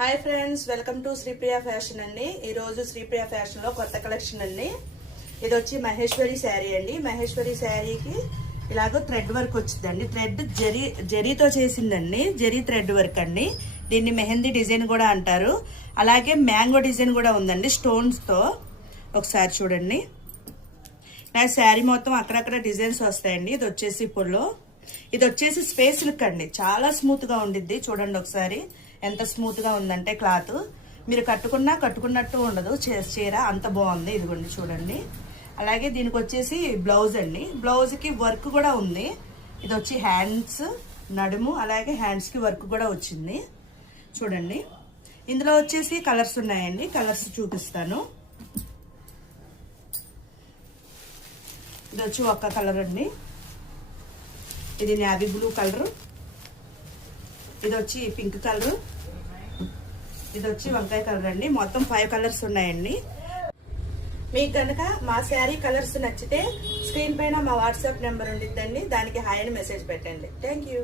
Hi friends, welcome to Sripriya fashion అండి. ఈరోజు Sripriya fashion లో కొత్త కలెక్షన్ అండి. ఇది వచ్చి మహేశ్వరి శారీ అండి. మహేశ్వరి శారీకి ఇలాగో థ్రెడ్ వర్క్ వచ్చిందండి. థ్రెడ్ జరీతో చేసిందండి. జరీ థ్రెడ్ వర్క్ అండి. దీన్ని మెహందీ డిజైన్ కూడా అంటారు. అలాగే మ్యాంగో డిజైన్ కూడా ఉందండి స్టోన్స్ తో. ఒకసారి చూడండి. నా శారీ మొత్తం అక్కడక్కడ డిజైన్స్ వస్తాయండి. ఇది వచ్చేసి ఇప్పుడు ఇది వచ్చేసి స్పేస్ లుక్ అండి. చాలా స్మూత్ గా ఉండిద్ది. చూడండి ఒకసారి ఎంత స్మూత్ గా ఉందంటే క్లాత్. మీరు కట్టుకున్నట్టు ఉండదు చీర, అంత బాగుంది. ఇదిగోండి చూడండి. అలాగే దీనికి వచ్చేసి బ్లౌజ్ అండి. బ్లౌజ్ కి వర్క్ కూడా ఉంది. ఇది వచ్చి హ్యాండ్స్, నడుము, అలాగే హ్యాండ్స్ కి వర్క్ కూడా వచ్చింది. చూడండి. ఇందులో వచ్చేసి కలర్స్ ఉన్నాయండి. కలర్స్ చూపిస్తాను. ఇది వచ్చి ఒక్క కలర్ అండి. ఇది నేవీ బ్లూ కలర్, ఇది వచ్చి పింక్ కలర్, ఇది వచ్చి వంకాయ కలర్ అండి. మొత్తం 5 కలర్స్ ఉన్నాయండి. మీకు కనుక మా శారీ కలర్స్ నచ్చితే స్క్రీన్ పైన మా వాట్సాప్ నెంబర్ ఉండిద్దండి. దానికి హాయ్ అని మెసేజ్ పెట్టండి. Thank you.